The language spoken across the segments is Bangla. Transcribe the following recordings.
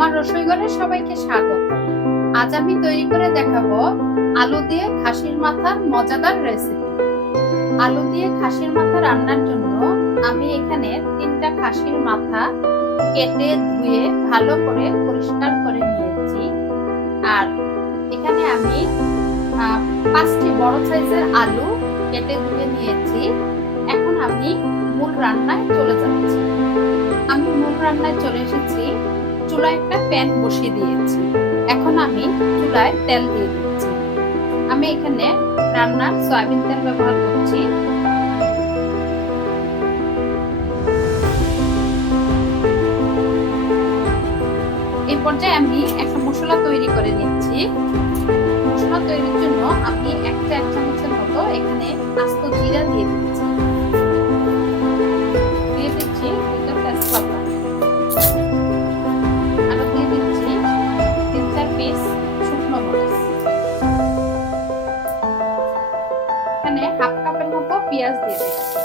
আমার রসইঘরে সবাইকে স্বাগত। আজ আমি তৈরি করে দেখাবো আলু দিয়ে খাসির মাথার মজাদার রেসিপি। আলু দিয়ে খাসির মাথা রান্নার জন্য আমি এখানে 3টা খাসির মাথা কেটে ধুয়ে ভালো করে পরিষ্কার করে নিয়েছি। আর এখানে আমি 5টি বড় সাইজের আলু কেটে ধুয়ে নিয়েছি। এখন আমি মূল রান্নায় চলে যাচ্ছি। আমি মূল রান্নায় চলে এসেছি। চুলায় একটা প্যান বসিয়ে দিয়েছি। এখন আমি চুলায় তেল দিয়ে দিচ্ছি। আমি এখানে রান্নার সয়াবিন তেল ব্যবহার করছি। এই পর্যায়ে আমি একটা মশলা তৈরি করে নিচ্ছি। মশলা তৈরির জন্য আমি 1 চামচের মতো এখানে আস্ত জিরা দিয়ে দিচ্ছি। দিয়ে দিচ্ছি 2টা তেজপাতা। আরো দিয়ে দিচ্ছি 3-4 পিস শুকনো মরিচ। এখানে হাফ কাপের মতো পেঁয়াজ দিয়ে দিচ্ছি।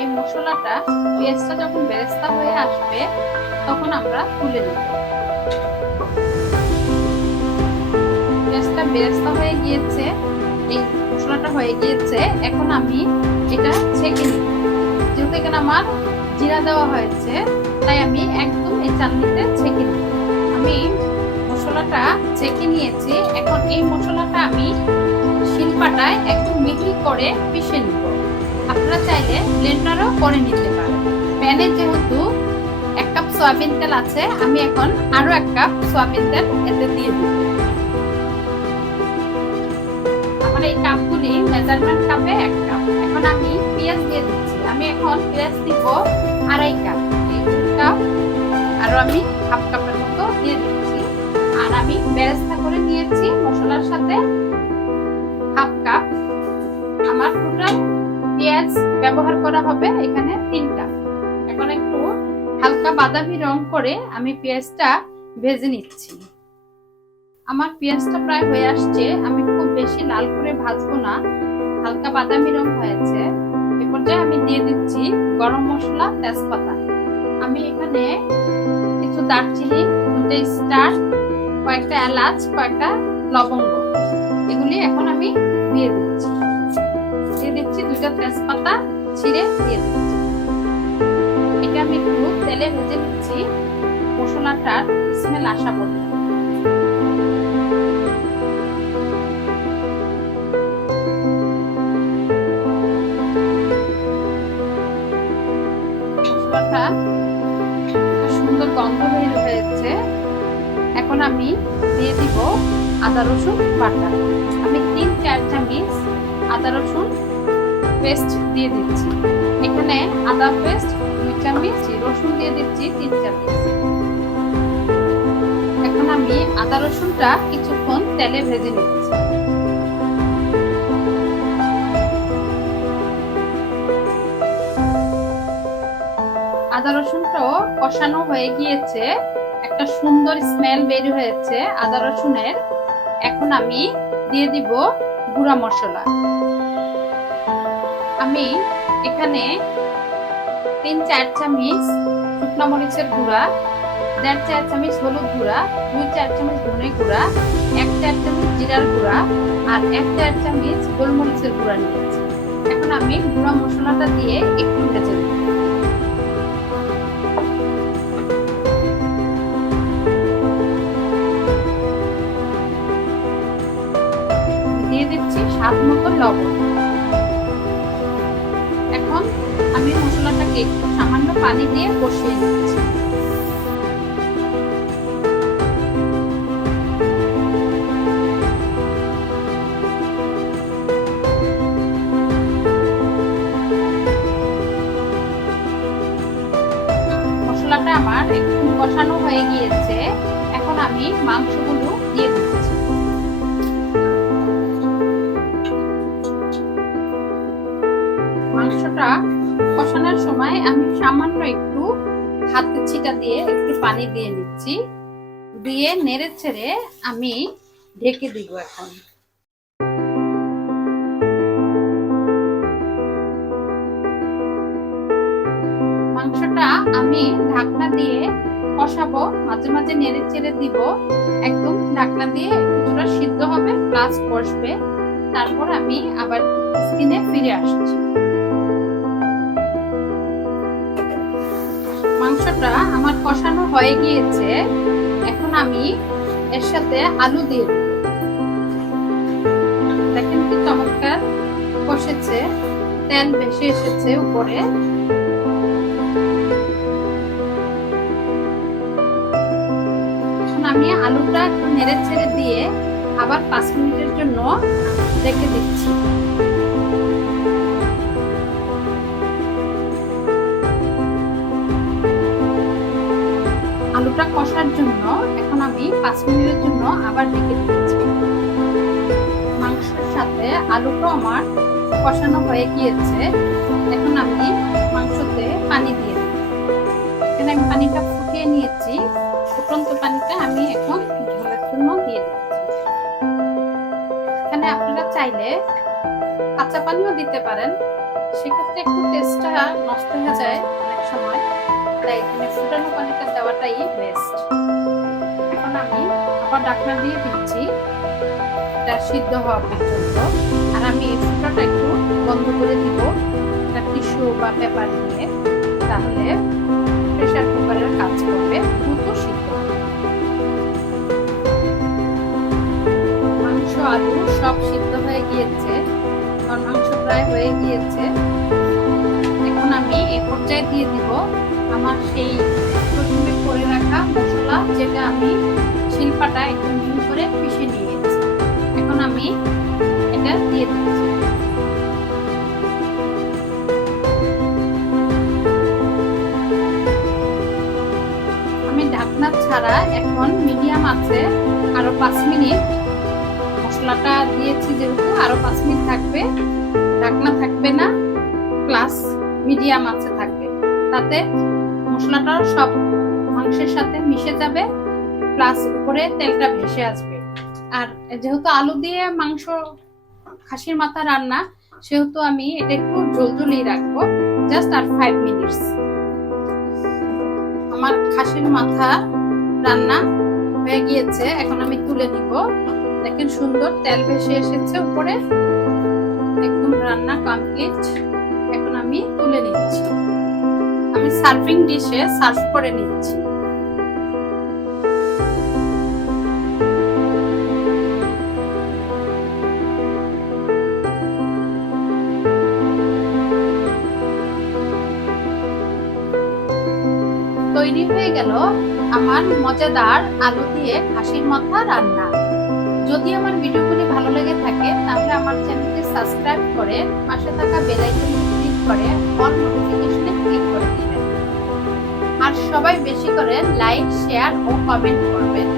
এই মশলাটা পেঁয়াজটা যখন বেরেস্তা হয়ে আসবে তখন আমরা তুলে নেব। পেঁয়াজটা বেরেস্তা হয়ে গিয়েছে, এই মশলাটা হয়ে গিয়েছে। এখন আমি এটা ছেঁকে নিব। যেহেতু এখানে আমার জিরা দেওয়া হয়েছে তাই আমি একদম এই চালনিতে ছেঁকে নিব। আমি মশলাটা ছেঁকে নিয়েছি। এখন এই মশলাটা আমি শিলপাটায় একদম মিহি করে পিষে নিব। আপনারা চাইলে ব্লেন্ডারও করে নিতে পারেন। প্যানে যেহেতু 1 কাপ সয়াবিন তেল আছে, আমি এখন আরো 1 কাপ সয়াবিন তেল এতে দিয়ে দিব। আমার এই কাপগুলি মেজারমেন্ট কাপে 1 কাপ। এখন আমি পেঁয়াজ দিয়ে দিচ্ছি। আমি এখন পেঁয়াজ দিব 2.5 কাপ। এই 2 কাপ আরো আমি হাফ কাপের মতো দিয়ে দিচ্ছি। আর আমি বেরেস্তা করে নিয়েছি মশলার সাথে হাফ কাপ। আমার টোটাল পেঁয়াজ ব্যবহার করা হবে এখানে 3টা। এখন একটু হালকা বাদামি রং করে আমি পেঁয়াজটা ভেজে নিচ্ছি। আমার পেঁয়াজটা প্রায় হয়ে আসছে। আমি খুব বেশি লাল করে ভাজবো না, হালকা বাদামি রং হয়েছে। এ পর্যায়ে আমি দিয়ে দিচ্ছি গরম মশলা, তেজপাতা। আমি এখানে কিছু দারচিনি, 2টা স্টার, কয়েকটা এলাচ, কয়েকটা লবঙ্গ, এগুলি এখন আমি দিয়ে দিচ্ছি। 2টা তেজপাতা ছিঁড়ে দিয়ে দিচ্ছি। এটা আমি একটু তেলে ভেজে নিচ্ছি মশলাটার স্মেল আসা পর্যন্ত। মশলাটা সুন্দর গন্ধ বের হয়েছে। এখন আমি দিয়ে দিব আদা রসুন বাটা। আমি 3-4 চামচ আদা রসুন পেস্ট দিয়ে দিচ্ছি। এখানে আদা পেস্ট 2 চামচ, রসুন দিয়ে দিচ্ছি 3 চামচ। এখন আমি আদা রসুনটা কিছুক্ষণ তেলে ভেজে নিচ্ছি। আদা রসুনটাও কষানো হয়ে গিয়েছে, একটা সুন্দর স্মেল বের হয়েছে আদা রসুনের। এখন আমি দিয়ে দিব গুঁড়া মশলা। আমি এখানে 3-4 চামচ শুকনো মরিচের গুঁড়া, 1.5-4 চামচ হলুদ গুঁড়া, 2-4 চামচ ধনে গুঁড়া, 1-4 চামচ জিরার গুঁড়া আর 1-4 চামচ গোলমরিচের গুঁড়া নিয়েছি। এখন আমি গুঁড়া মশলাটা দিয়ে একটু ভেজে নেব। দিয়ে দিচ্ছি স্বাদ মতো লবণ। এখন আমি মশলাটাকে একটু সামান্য পানি দিয়ে কষিয়ে নিচ্ছি। মশলাটা আমার একটু কষানো হয়ে গিয়েছে। এখন আমি মাংসগুলো দিয়ে দিচ্ছি। মাংসটা কষানোর সময় আমি সামান্য একটু হাতে ছিটা দিয়ে একটু পানি দিয়ে নিচ্ছি। দিয়ে নেড়ে ছেড়ে আমি ঢেকে দিব। এখন আমি ঢাকনা দিয়ে কষাবো, মাঝে মাঝে নেড়ে চেড়ে দিব। একদম ঢাকনা দিয়ে কিছুটা সিদ্ধ হবে প্লাস কষবে। তারপর আমি আবার স্কিনে ফিরে আসছি। মাংসটা আমার কষানো হয়ে গিয়েছে। এখন আমি এর সাথে আলু দিয়ে দেব। দেখেন কি চমৎকার কষেছে, তেল ভেসে এসেছে উপরে। এখন আমি আলুটা একটু নেড়ে ছেড়ে দিয়ে আবার 5 মিনিটের জন্য রেখে দিচ্ছি। আলুটা কষার জন্য এখন আমি 5 মিনিটের জন্য আবার ঢেকে দিচ্ছি। মাংসের সাথে আলুটা আমার কষানো হয়ে গিয়েছে। এখন আমি মাংসতে পানি দিয়ে দিই। এখানে আমি পানিটা ফুটিয়ে নিয়েছি। ফুটন্ত পানিটা আমি এখন ঝোলের জন্য দিয়ে দিচ্ছি। এখানে আপনারা চাইলে কাঁচা পানিও দিতে পারেন, সেক্ষেত্রে একটু টেস্টটা নষ্ট হয়ে যায় অনেক সময়, তাই এখানে ফুটানো পানিটা দেওয়াটাই বেস্ট। এখন আমি আবার ঢাকনা দিয়ে দিচ্ছি এটা সিদ্ধ হওয়া পর্যন্ত। আর আমি এই ফুটাটা একটু বন্ধ করে দিব একটা টিস্যু বা পেপার দিয়ে, তাহলে প্রেসার কুকারের কাজ করবে, দ্রুত সিদ্ধ হবে। মাংস আলু সব সিদ্ধ হয়ে গিয়েছে, মাংস প্রায় হয়ে গিয়েছে। এখন আমি এই পর্যায়ে দিয়ে দিব আমার সেই প্রথমে করে রাখা মশলা, যেটা আমি শিলপাটা একটু মিহি করে পিষে নিয়েছি। এখন আমি এটা দিয়ে দিচ্ছি। আমি ঢাকনা ছাড়া এখন মিডিয়াম আছে আরো 5 মিনিট, মশলাটা দিয়েছি যেহেতু আরো 5 মিনিট থাকবে, ঢাকনা থাকবে না, প্লাস মিডিয়াম আছে থাকবে, তাতে মশলাটা সব মাংসের সাথে মিশে যাবে, প্লাস উপরে তেলটা ভেসে আসবে। আর যেহেতু আলু দিয়ে মাংস খাসির মাথা রান্না, সেহেতু আমি এটা একটু ঝোলঝুলি রাখবো, জাস্ট আর 5 মিনিটস। আমার খাসির মাথা রান্না হয়ে গিয়েছে, এখন আমি তুলে নিব। দেখেন সুন্দর তেল ভেসে এসেছে উপরে, একদম রান্না কমপ্লিট। এখন আমি তুলে নিচ্ছি, আমি সার্ভিং ডিশে সার্ভ করে নিচ্ছি। তৈরি হয়ে গেল আমার মজাদার আলু দিয়ে খাসির মাথা রান্না। যদি আমার ভিডিওগুলি ভালো লেগে থাকে তাহলে আমার চ্যানেলটি সাবস্ক্রাইব করে পাশে থাকা বেল আইকনে ক্লিক করে অল নোটিফিকেশনে ক্লিক করে দিবেন। আর সবাই বেশি করে লাইক, শেয়ার ও কমেন্ট করবেন।